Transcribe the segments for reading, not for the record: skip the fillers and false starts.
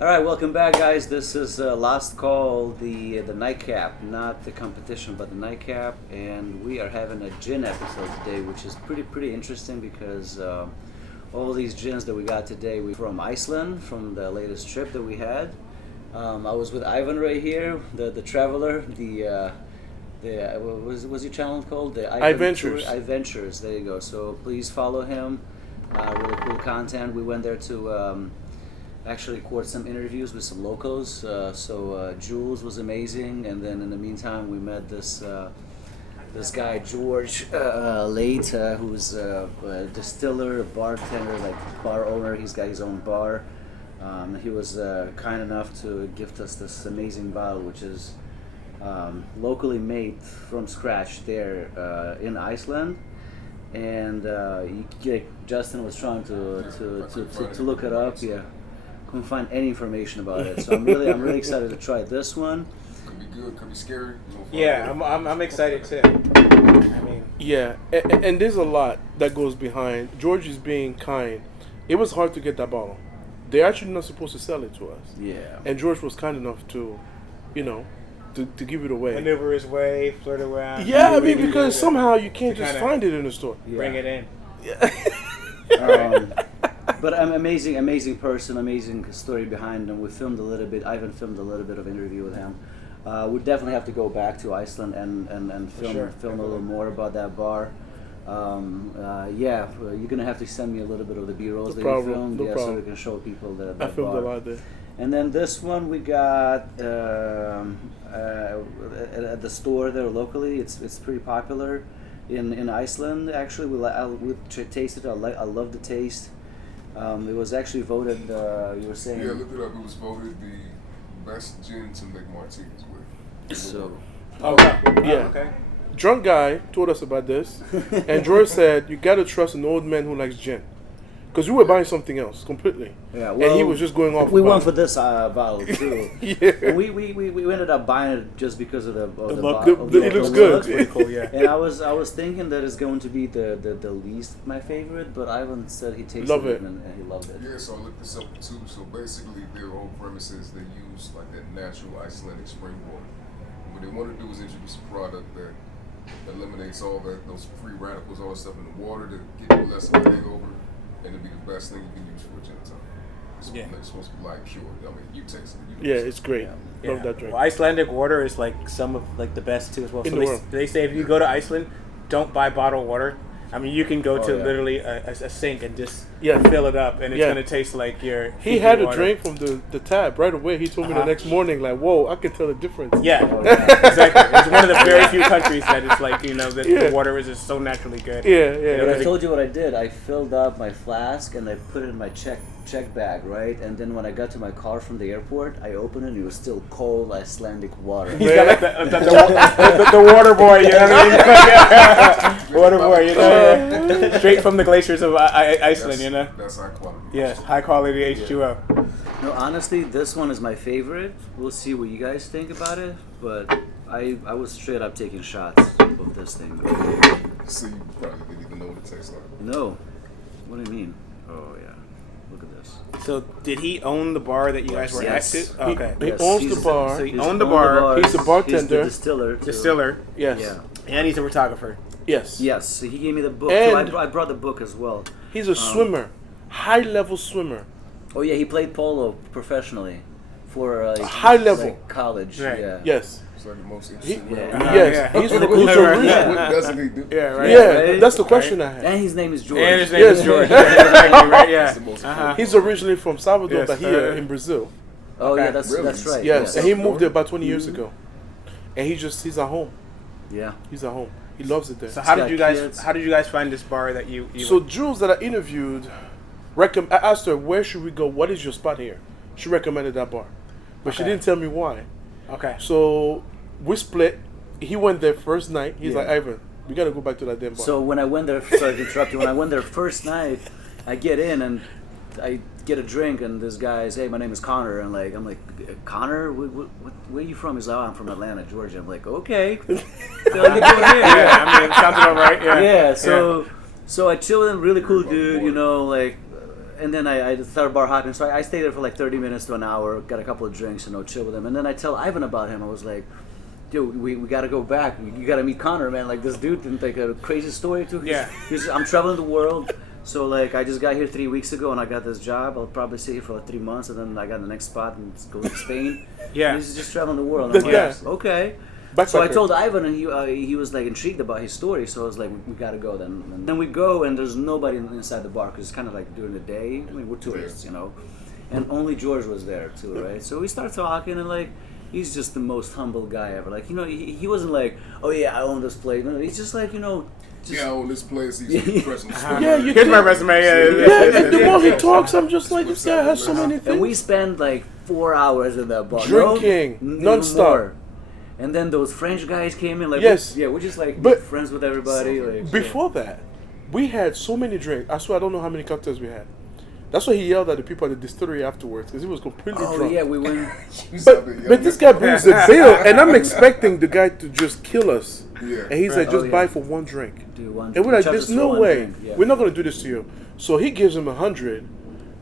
All right, welcome back, guys. This is last call, the nightcap, not the competition, but the nightcap, and we are having a gin episode today, which is pretty interesting because all these gins that we got today we from Iceland, from the latest trip that we had. I was with Ivan right here, the traveler, what was your channel called? The Ivaintures. Ivaintures. There you go. So please follow him. Really cool content. We went there to actually record some interviews with some locals. Jules was amazing, and then in the meantime we met this guy Georg late, who's a distiller, a bartender, like bar owner. He's got his own bar. He was kind enough to gift us this amazing bottle, which is locally made from scratch there in Iceland. And Justin was trying to look it up. Yeah, couldn't find any information about it. So I'm really excited to try this one. Could be good, could be scary. Yeah, I'm excited too. I mean, Yeah, and there's a lot that goes behind. George is being kind. It was hard to get that bottle. They're actually not supposed to sell it to us. Yeah. And George was kind enough to, to give it away. maneuver his way, flirt around. Yeah, I mean, because somehow you can't to just kinda find it in the store. Yeah. bring it in. But I'm amazing person, amazing story behind him. We filmed a little bit. Ivan filmed a little bit of interview with him. We definitely have to go back to Iceland and film a little more about that bar. You're gonna have to send me a little bit of the B-rolls that you filmed, so problem. we can show people that I filmed bar. a lot there. And then this one we got at the store there locally. It's pretty popular in Iceland. Actually, we tasted it. I love the taste. It was actually voted. You were saying. Yeah, look it up. It was voted the best gin to make martinis with. So. Oh, wow. Yeah. Okay. Drunk guy told us about this, and George said, you got to trust an old man who likes gin. Because we were buying something else completely. Yeah, and he was just going off. We went for this bottle too. Yeah. We ended up buying it just because of the look. bottle. It looks good. Pretty cool, yeah. And I was thinking that it's going to be the least my favorite, but Ivan said he tasted Love it it. and he loved it. Yeah, so I looked this up too. So basically, their whole premise is they use like that natural Icelandic spring water. What they want to do is introduce a product that eliminates all those free radicals, all that stuff in the water to get you less of a hangover, and to be the best thing you can use for a gin and tonic. It's supposed to be like pure. I mean, you taste it. Yeah, it's great. Yeah. Love that drink. Well, Icelandic water is like some of like the best too as well. In So the world. they say if you go to Iceland, don't buy bottled water. I mean, you can go to yeah. literally a sink and just Yeah. fill it up, and it's Yeah. gonna taste like your. He had a water. drink from the tap right away. He told me the Uh-huh. next morning, like, whoa, I can tell the difference. Yeah, Oh, yeah. exactly. It's one of the very few countries that it's like that Yeah. the water is just so naturally good. Yeah, But yeah. I told you what I did. I filled up my flask and I put it in my check bag, right? And then when I got to my car from the airport, I opened it and it was still cold Icelandic water. He's got like the water boy, you know what I mean? Water boy, you know, straight from the glaciers of Iceland, you know. That's high quality. Yes, high quality H2O. No, honestly, this one is my favorite. We'll see what you guys think about it, but I was straight up taking shots of this thing. So you probably didn't even know what it tastes like. No. What do you mean? Oh, yeah. Look at this. So, did he own the bar that you guys were Yes. at? He, Okay. he Yes, owns he's- the bar. so he He's owned the owned bar. He's the bartender. He's the distiller. too. Distiller, Yes. Yeah. and he's a photographer. Yes. Yes, so he gave me the book. And- too. I brought the book as well. He's a swimmer. High level swimmer. Oh yeah, he played polo professionally for High level. like college. Right. Yeah. Yes. It's like the most He, interesting. Yeah. yes. Yeah. He's, What- he's what- original. yeah. What doesn't he do? Yeah, right. Yeah, Right. that's the question I had. And his name is George. And his name Yes. is George. Exactly, right? Yeah. That's the most important. He's originally from Salvador, Yes, but here uh, in Brazil. Oh Okay. yeah, that's Really? right. Yes, and he moved there about 20 Mm-hmm. years ago. And he's at home. Yeah. He's at home. He loves it there. So how He's did got you kids. guys find this bar that you So Jules that I interviewed, I asked her, where should we go? What is your spot here? She recommended that bar. But she Okay. didn't tell me why. Okay. So we split. He went there first night. He's Yeah. like, Ivan, we got to go back to that damn bar. So when I went there, sorry to interrupt you. When I went there first night, I get in and I get a drink, and this guy's, hey, my name is Connor, and I'm like, Connor, where are you from? He's like, oh, I'm from Atlanta, Georgia. I'm like, okay, so I get going here. Yeah, I mean, it sounds about right. Yeah. Yeah, so I chill with him, really cool dude, and then I started bar hopping. So I stayed there for like 30 minutes to an hour, got a couple of drinks, chill with him. And then I tell Ivan about him. I was like, dude, we got to go back. You got to meet Connor, man. Like, this dude, like, a crazy story, too. I'm traveling the world. So, like, I just got here 3 weeks ago, and I got this job. I'll probably stay here for like 3 months, and then I got the next spot and go to Spain. And he's just traveling the world. I'm like, okay. So I told Ivan, and he was like intrigued about his story. So I was like, we gotta go then. And then we go, and there's nobody inside the bar because it's kind of like during the day. I mean, we're tourists, and only George was there too, right? So we start talking, and like, he's just the most humble guy ever. Like, he wasn't like, oh yeah, I own this place. No, he's just like, just, I own this place. He's professional. Here's my resume. And the more he talks, I'm just like, this guy has so many things. And we spend like 4 hours in that bar, drinking non-stop. And then those French guys came in, like, we're just like friends with everybody. Like, before that, we had so many drinks. I swear I don't know how many cocktails we had. That's why he yelled at the people at the distillery afterwards, because he was completely drunk. Oh yeah, we went. but this guy brings the bill, and I'm expecting the guy to just kill us. And he's like, just buy for one drink. Dude, one and we're like, there's no way. We're not going to do this to you. So he gives him 100.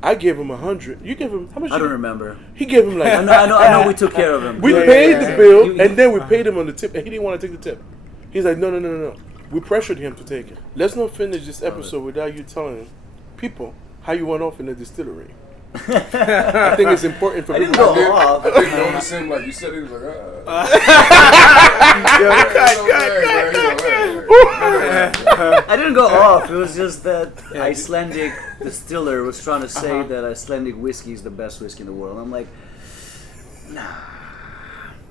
I gave him 100. You gave him how much? I don't remember. He gave him like. I know. We took care of him. We paid the bill, and then we paid him on the tip, and he didn't want to take the tip. He's like, no. We pressured him to take it. Let's not finish this episode without you telling people how you went off in the distillery. I think it's important for people. I didn't notice him. Like you said, he was like, I didn't go off. It was just that Icelandic distiller was trying to say that Icelandic whiskey is the best whiskey in the world. I'm like, nah.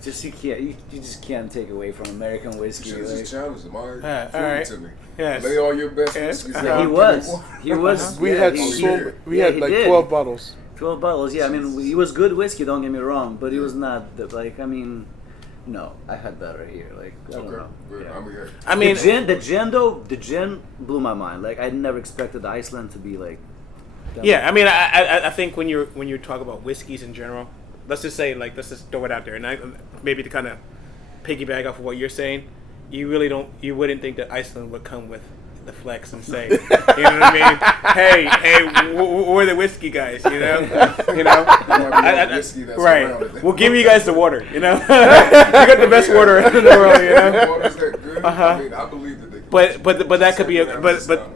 Just you just can't take away from American whiskey. You should just challenge him. All right. To me. Lay all your best whiskeys He was. We had like 12 bottles. 12 bottles. Yeah, I mean, he was good whiskey. Don't get me wrong, but he was not no, I had better here. Like, I don't know. Yeah. I mean, the gin blew my mind. Like, I never expected Iceland to be like. Yeah, I mean, I think when you talk about whiskeys in general, let's just throw it out there, and maybe to kind of piggyback off of what you're saying, you wouldn't think that Iceland would come with the flex and say, you know what I mean? Hey, we're the whiskey guys, right? We'll give you guys the water, you got the best water in the world, Water's that good. I mean, I believe that they can but that could be but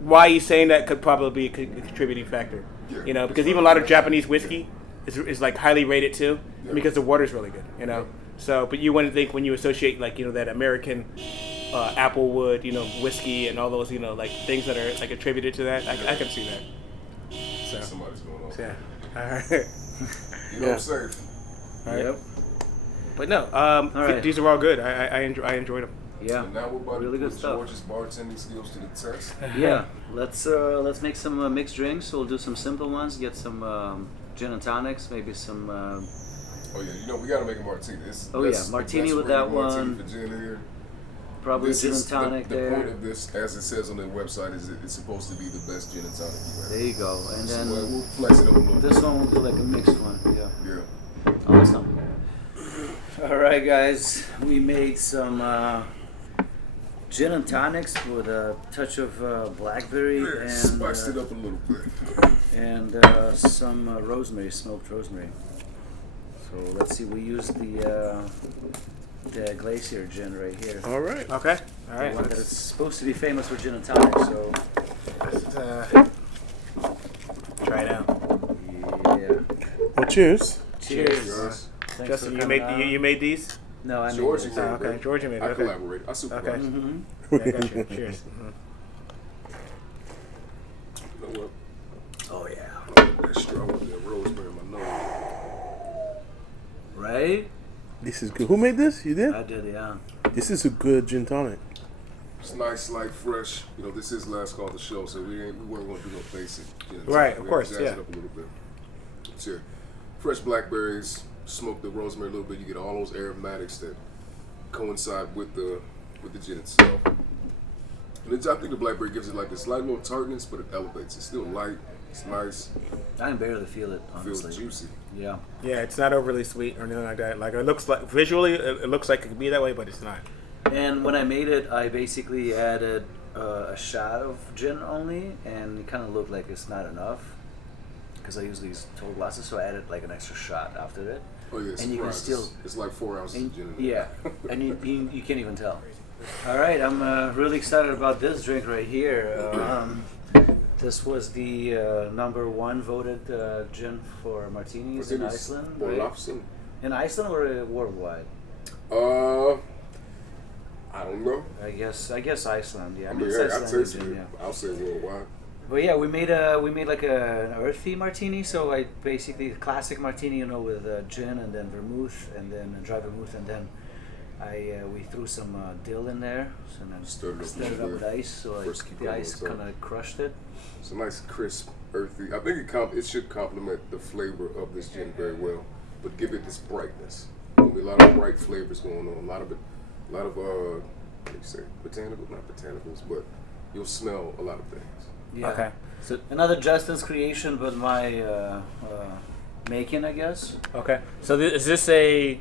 why he's saying that could probably be a contributing factor, because even a lot of Japanese whiskey is like highly rated too, because the water's really good, So, but you wouldn't think when you associate that American applewood, whiskey and all those, like things that are like attributed to that. I can see that. So somebody's going on. Yeah. All right. I'm safe. All right. Yep. But no, right. These are all good. I enjoyed them. Yeah. So now we're about really to good put stuff. George's bartending skills to the test. Yeah. Let's make some mixed drinks. We'll do some simple ones. Get some gin and tonics. Maybe some. Oh yeah, we gotta make a martini. Martini with that one. For gin here. Probably gin and tonic the there. The point of this, as it says on their website, is it's supposed to be the best gin and tonic you've had. There you go. And then we'll flex it up a little bit. This one will do like a mixed one. Yeah. Awesome. All right, guys. We made some gin and tonics with a touch of blackberry and spiced it up a little bit. And some rosemary, smoked rosemary. So let's see. We used the Glacier gin right here. All right. Okay. All right. The one that is supposed to be famous for gin and tonic. So try it out. Yeah. Well, cheers. Cheers. Thanks Justin, for you made these? No, I made George this. made Okay, George made it. I Okay. collaborate. I supervise. Okay. Mm-hmm. Yeah, I got you. Cheers. You know what? Oh yeah. That straw with that rosemary in my nose. Right? This is good. Who made this? You did? I did, yeah. This is a good gin tonic. It's nice, light, fresh. This is last call of the show, so we weren't going to do no basic. Right, of course, Jazz it up a little bit. It's here. Fresh blackberries, smoke the rosemary a little bit. You get all those aromatics that coincide with the gin itself. And I think the blackberry gives it like this slight little tartness, but it elevates. It's still light. It's nice. I can barely feel it, It honestly. feels juicy. Yeah. Yeah, it's not overly sweet or anything like that. Like it looks like visually, it looks like it could be that way, but it's not. And when I made it, I basically added a shot of gin only, and it kind of looked like it's not enough. because I use these tall glasses, so I added like an extra shot after it. Oh yeah, And you can still it's like 4 ounces and, of gin. yeah, and you can't even tell. All right, I'm really excited about this drink right here. This was the #1 voted gin for martinis in Iceland. Or Right? Lofson. In Iceland or worldwide? I don't know. I guess Iceland. Yeah, I mean, it's hey, I Icelandic tasted gin, it. yeah. I'll say worldwide. But yeah, we made like an earthy martini. So I basically classic martini, you know, with gin and then vermouth and then dry vermouth, and then we threw some dill in there, so then Stirred it up with ice, so like, First keep the going ice on top. kind of crushed it. It's a nice, crisp, earthy. I think it should complement the flavor of this gin very well, but give it this brightness. There'll be a lot of bright flavors going on. A lot of what do you say, not botanicals, but you'll smell a lot of things. Yeah. Okay. So another Justin's creation, but my making, I guess. Okay. So is this a?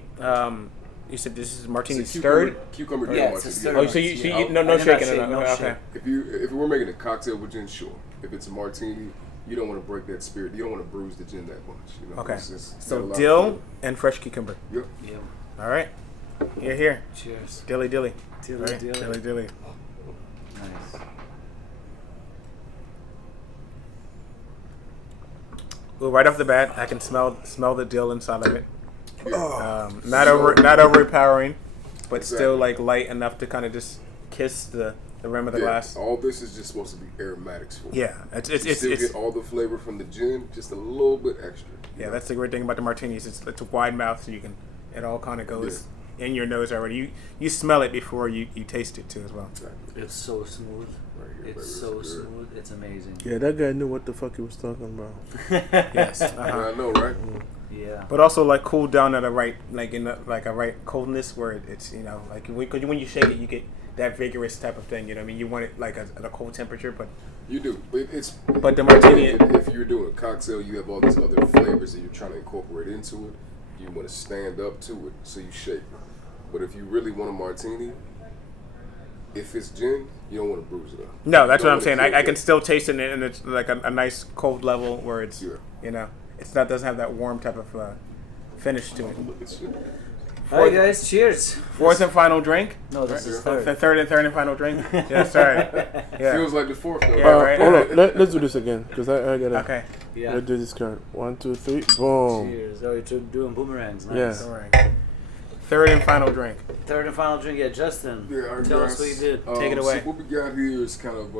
You said this is martini It's a stirred. cucumber gin Yeah, martini. it's a stirred Oh, so you Yeah. no I did not shaking. shake, no Okay. shake. If we're making a cocktail with gin, sure. If it's a martini, you don't want to break that spirit. You don't want to bruise the gin that much. You know? Okay. It's got a So lot of dill flavor. and fresh cucumber. Yep. Yeah. All right. Here. Cheers. Dilly dilly. Dilly Right? dilly. Dilly dilly. Nice. Well, right off the bat, I can smell the dill inside of it. Yeah. Not overpowering, but Exactly. still like light enough to kind of just kiss the rim of the Yeah, glass. all this is just supposed to be aromatics for you. Yeah, it's You still get all the flavor from the gin, just a little bit extra. yeah. That's the great thing about the martinis. It's a wide mouth, so you can it all kind of goes in your nose already. You smell it before you taste it too as well. Exactly. It's so smooth. Right here, It's baby. so It's good. smooth. It's amazing. Yeah, that guy knew what the fuck he was talking about. Yes. Yeah, I know, right? Yeah. But also like cool down at a right a right coldness where it's like when you shake it you get that vigorous type of thing. You know what I mean? You want it like at a cold temperature, but You do. But the martini- If you're doing a cocktail, you have all these other flavors that you're trying to incorporate into it. You want to stand up to it, so you shake it. But if you really want a martini, if it's gin, you don't want to bruise it up. no, that's You what don't I'm saying. wanna I kill can it. still taste it, and it's like a nice cold level where it's Yeah. it's not doesn't have that warm type of finish to it. Look at you. All right, guys. Cheers. Fourth and final drink. No, this is Third. The third. third and final drink. Yeah, sorry. Yeah. Feels like the fourth though. Yeah, right. Hold on, let's do this again because I gotta. Okay. Yeah. Let's do this card. 1, 2, 3, boom. Cheers. Oh, you're doing boomerangs. Nice. Yeah. All right. Third and final drink. Third and final drink. Yeah, Justin. Yeah, all right, Tell guys. us what you did. Take it away. So what we got here is kind of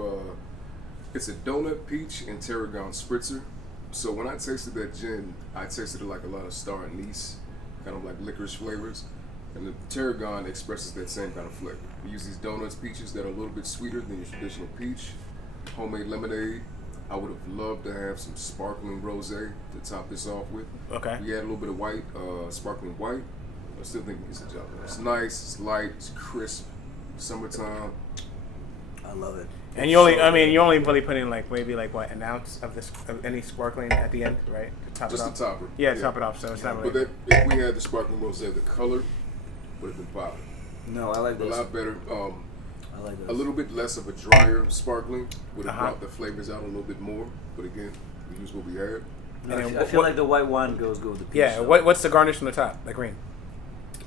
it's a donut peach and tarragon spritzer. So when I tasted that gin, I tasted it like a lot of star anise, kind of like licorice flavors, and the tarragon expresses that same kind of flavor. We use these donuts peaches that are a little bit sweeter than your traditional peach. Homemade lemonade. I would have loved to have some sparkling rosé to top this off with. Okay. We add a little bit of white, sparkling white. I still think it gets the job done. It's nice, it's light, it's crisp. Summertime. I love it. And you only really put in maybe an ounce of any sparkling at the end, right? To top Just it off. the topper. Yeah, top it off. So it's not But really. if we had the sparkling rosé, the color would have been popping. No, I like A this. lot better. I like this. A little bit less of a drier sparkling would have Uh-huh. brought the flavors out a little bit more. But again, we use what we had. No, And I feel like the white wine goes good with the peach. Yeah. though. What's the garnish on the top? The green.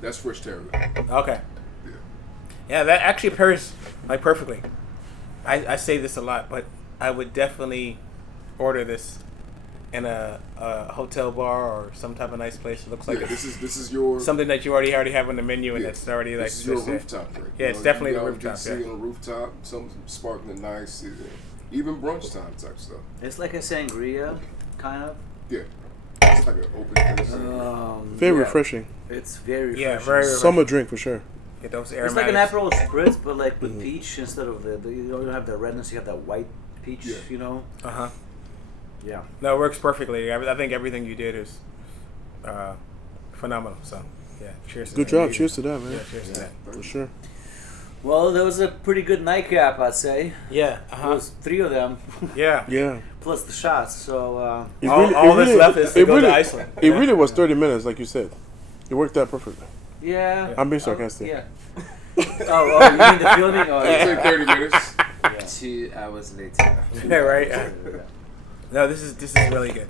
That's fresh tarragon. Okay. Yeah. Yeah, that actually pairs perfectly. I say this a lot, but I would definitely order this in a hotel bar or some type of nice place. It looks like Yeah, it's this is your something that you already have on the menu, and yeah, it's already like this is your just there. rooftop drink. Yeah, it's definitely you the go out rooftop, DC yeah. on a rooftop, some sparkling nice, even brunch time type stuff. It's like a sangria, kind of. Yeah, it's like an open face. Very yeah, refreshing. It's very Yeah, refreshing. very Summer drink for sure. Get those It's like aromatics. an Aperol Spritz, but like with peach instead of the you don't have the redness. You have that white peach. Yeah. You know. Uh huh. Yeah. No, it works perfectly. I think everything you did is phenomenal. So yeah, cheers. to Good that. job. Cheers to that, man. Yeah, cheers to that. For sure. Well, that was a pretty good nightcap, I'd say. Yeah. It was 3 of them, Yeah. Yeah. plus the shots. So It All that's left is to go to Iceland. It really was 30 minutes, like you said. It worked out perfectly. yeah. I'm being sarcastic. Yeah. oh, you mean the filming? Oh, It yeah. took 30 minutes. 2 hours later. Yeah, right. No, this is really good.